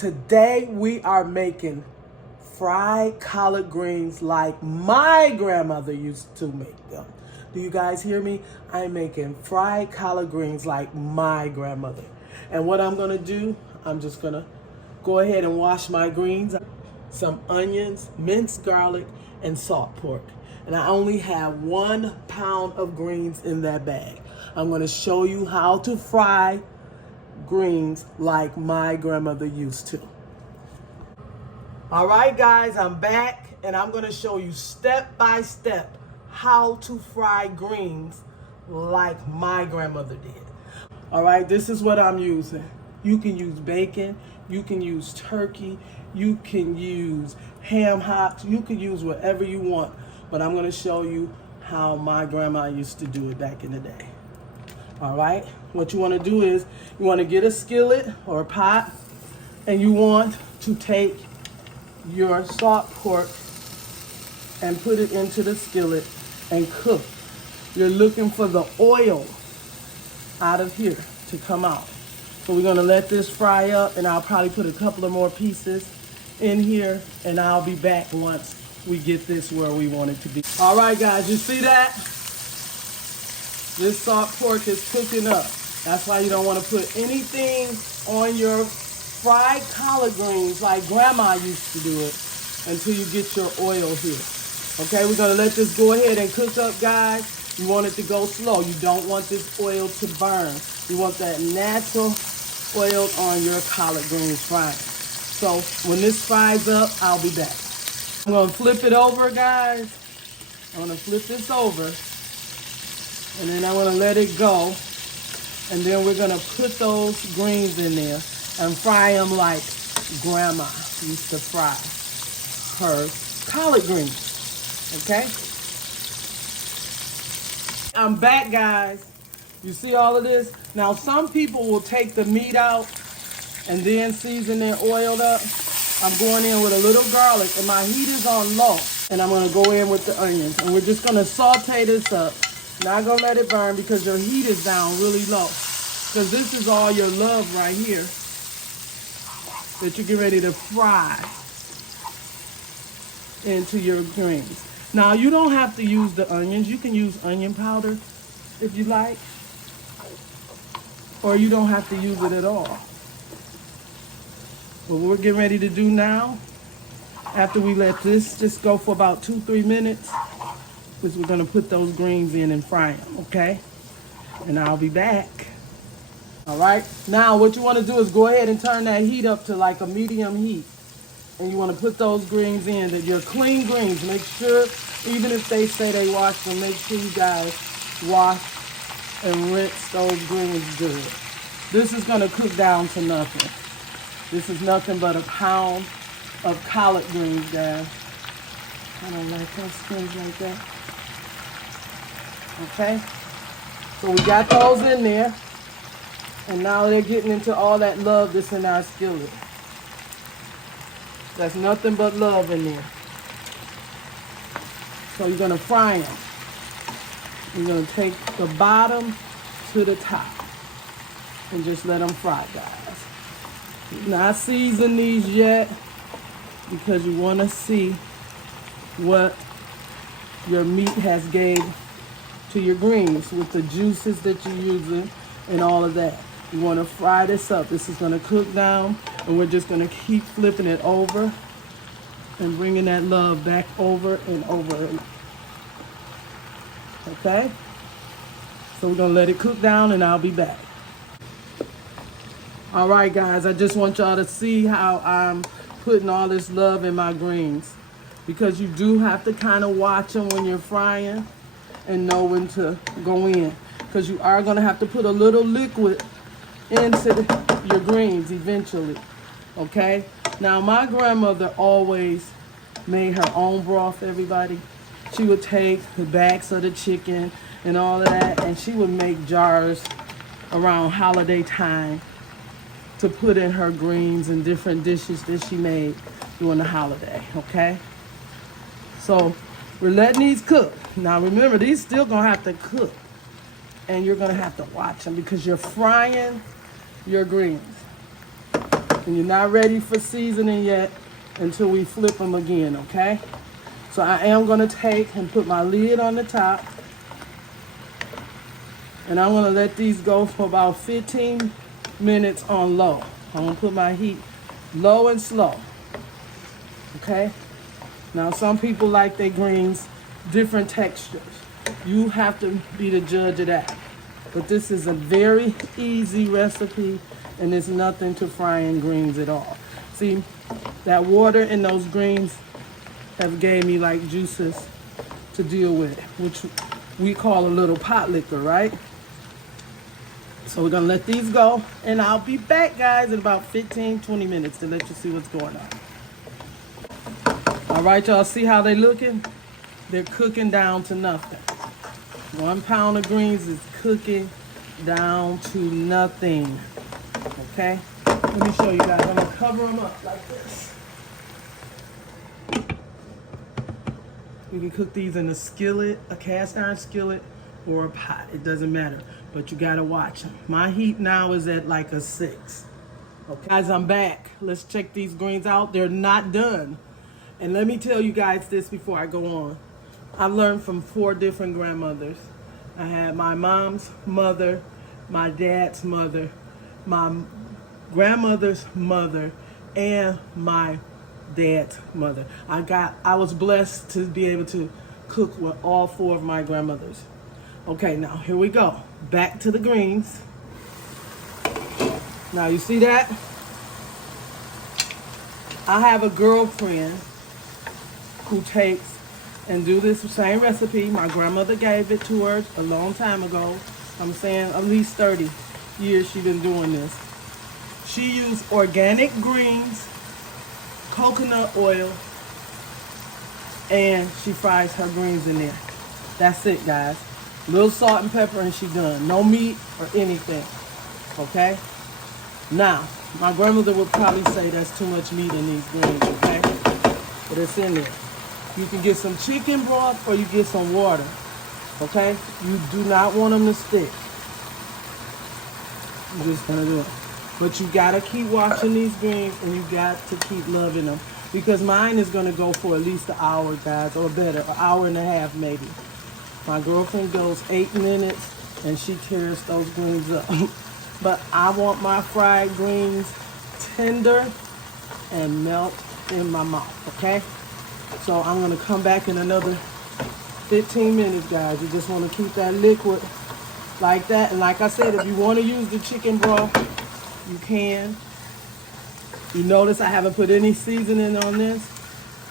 Today we are making fried collard greens like my grandmother used to make them. Do you guys hear me? I'm making fried collard greens like my grandmother. And what I'm gonna do, I'm just gonna go ahead and wash my greens, some onions, minced garlic, and salt pork. And I only have 1 pound of greens in that bag. I'm gonna show you how to fry greens like my grandmother used to. All right, guys, I'm back and I'm gonna show you step by step how to fry greens like my grandmother did. All right, this is what I'm using. You can use bacon, you can use turkey, you can use ham hocks, you can use whatever you want, but I'm gonna show you how my grandma used to do it back in the day. All right, what you wanna do is you wanna get a skillet or a pot, and you want to take your salt pork and put it into the skillet and cook. You're looking for the oil out of here to come out. So we're gonna let this fry up, and I'll probably put a couple of more pieces in here, and I'll be back once we get this where we want it to be. All right, guys, you see that? This salt pork is cooking up. That's why you don't want to put anything on your fried collard greens like grandma used to do it until you get your oil here. Okay, we're gonna let this go ahead and cook up, guys. You want it to go slow. You don't want this oil to burn. You want that natural oil on your collard greens frying. So when this fries up, I'll be back. I'm gonna flip it over, guys. I'm gonna flip this over, and then I'm gonna let it go. And then we're gonna put those greens in there and fry them like grandma used to fry her collard greens, okay? I'm back, guys. You see all of this? Now, some people will take the meat out and then season their oil up. I'm going in with a little garlic, and my heat is on low. And I'm gonna go in with the onions, and we're just gonna saute this up. Not gonna let it burn because your heat is down really low. Because this is all your love right here that you get ready to fry into your greens. Now, you don't have to use the onions. You can use onion powder if you like. Or you don't have to use it at all. What we're getting ready to do now, after we let this just go for about 2-3 minutes, is we're gonna put those greens in and fry them, okay? And I'll be back. All right, now what you wanna do is go ahead and turn that heat up to like a medium heat. And you wanna put those greens in, that your clean greens. Make sure, even if they say they wash them, make sure you guys wash and rinse those greens good. This is gonna cook down to nothing. This is nothing but a pound of collard greens, guys. I don't like those skins like that. Okay, so we got those in there, and now they're getting into all that love that's in our skillet. That's nothing but love in there. So you're gonna fry them. You're gonna take the bottom to the top and just let them fry, guys. Not season these yet because you wanna see what your meat has gave to your greens with the juices that you're using and all of that. You want to fry this up. This is going to cook down, and we're just going to keep flipping it over and bringing that love back over and over. Okay? So we're going to let it cook down, and I'll be back. All right, guys, I just want y'all to see how I'm putting all this love in my greens, because you do have to kind of watch them when you're frying and know when to go in, because you are going to have to put a little liquid into your greens eventually, okay? Now, my grandmother always made her own broth, everybody. She would take the backs of the chicken and all of that, and she would make jars around holiday time to put in her greens and different dishes that she made during the holiday, okay? So we're letting these cook. Now remember, these still gonna have to cook, and you're gonna have to watch them because you're frying your greens. And you're not ready for seasoning yet until we flip them again, okay? So I am gonna take and put my lid on the top. And I'm gonna let these go for about 15 minutes on low. I'm gonna put my heat low and slow, okay? Now some people like their greens different textures. You have to be the judge of that. But this is a very easy recipe and it's nothing to frying greens at all. See, that water in those greens have gave me like juices to deal with, which we call a little pot liquor, right? So we're gonna let these go and I'll be back, guys, in about 15-20 minutes to let you see what's going on. All right, y'all, see how they looking? They're cooking down to nothing. 1 pound of greens is cooking down to nothing, okay? Let me show you guys. I'm gonna cover them up like this. You can cook these in a skillet, a cast iron skillet, or a pot. It doesn't matter, but you gotta watch them. My heat now is at like a 6. Okay, guys, I'm back. Let's check these greens out. They're not done. And let me tell you guys this before I go on. I've learned from 4 different grandmothers. I had my mom's mother, my dad's mother, my grandmother's mother, and my dad's mother. I was blessed to be able to cook with all 4 of my grandmothers. Okay, now here we go. Back to the greens. Now you see that? I have a girlfriend who takes and do this same recipe. My grandmother gave it to her a long time ago. I'm saying at least 30 years she's been doing this. She used organic greens, coconut oil, and she fries her greens in there. That's it, guys. Little salt and pepper and she done. No meat or anything, okay? Now, my grandmother would probably say that's too much meat in these greens, okay? But it's in there. You can get some chicken broth or you get some water, okay? You do not want them to stick. You're just gonna do it. But you gotta keep watching these greens and you got to keep loving them. Because mine is gonna go for at least an hour, guys, or better, an hour and a half maybe. My girlfriend goes 8 minutes and she tears those greens up. But I want my fried greens tender and melt in my mouth, okay? So I'm gonna come back in another 15 minutes, guys. You just wanna keep that liquid like that. And like I said, if you wanna use the chicken broth, you can. You notice I haven't put any seasoning on this.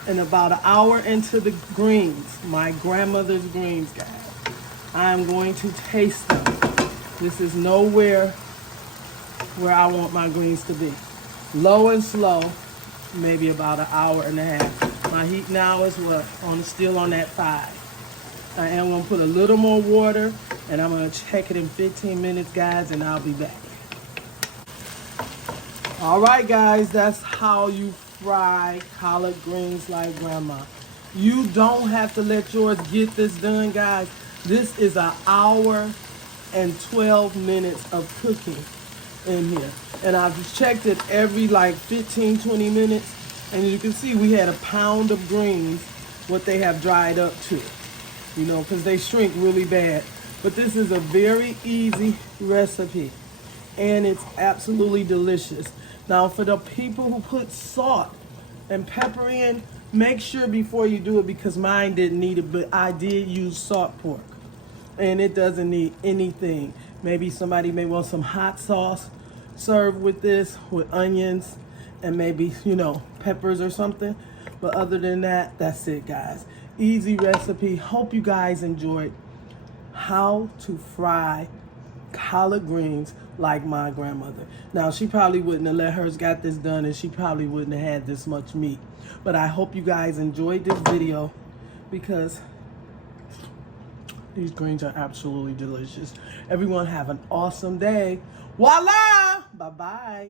And about an hour into the greens, my grandmother's greens, guys, I'm going to taste them. This is nowhere where I want my greens to be. Low and slow, maybe about an hour and a half. My heat now is what? Still on that 5. I am gonna put a little more water and I'm gonna check it in 15 minutes, guys, and I'll be back. All right, guys, that's how you fry collard greens like grandma. You don't have to let yours get this done, guys. This is an hour and 12 minutes of cooking in here. And I've checked it every like 15-20 minutes. And you can see we had a pound of greens, what they have dried up to, you know, because they shrink really bad. But this is a very easy recipe and it's absolutely delicious. Now for the people who put salt and pepper in, make sure before you do it, because mine didn't need it, but I did use salt pork and it doesn't need anything. Maybe somebody may want some hot sauce served with this, with onions and maybe, you know, peppers or something. But other than that, that's it, guys. Easy recipe. Hope you guys enjoyed how to fry collard greens like my grandmother. Now, she probably wouldn't have let hers got this done and she probably wouldn't have had this much meat. But I hope you guys enjoyed this video because these greens are absolutely delicious. Everyone have an awesome day. Voila! Bye-bye.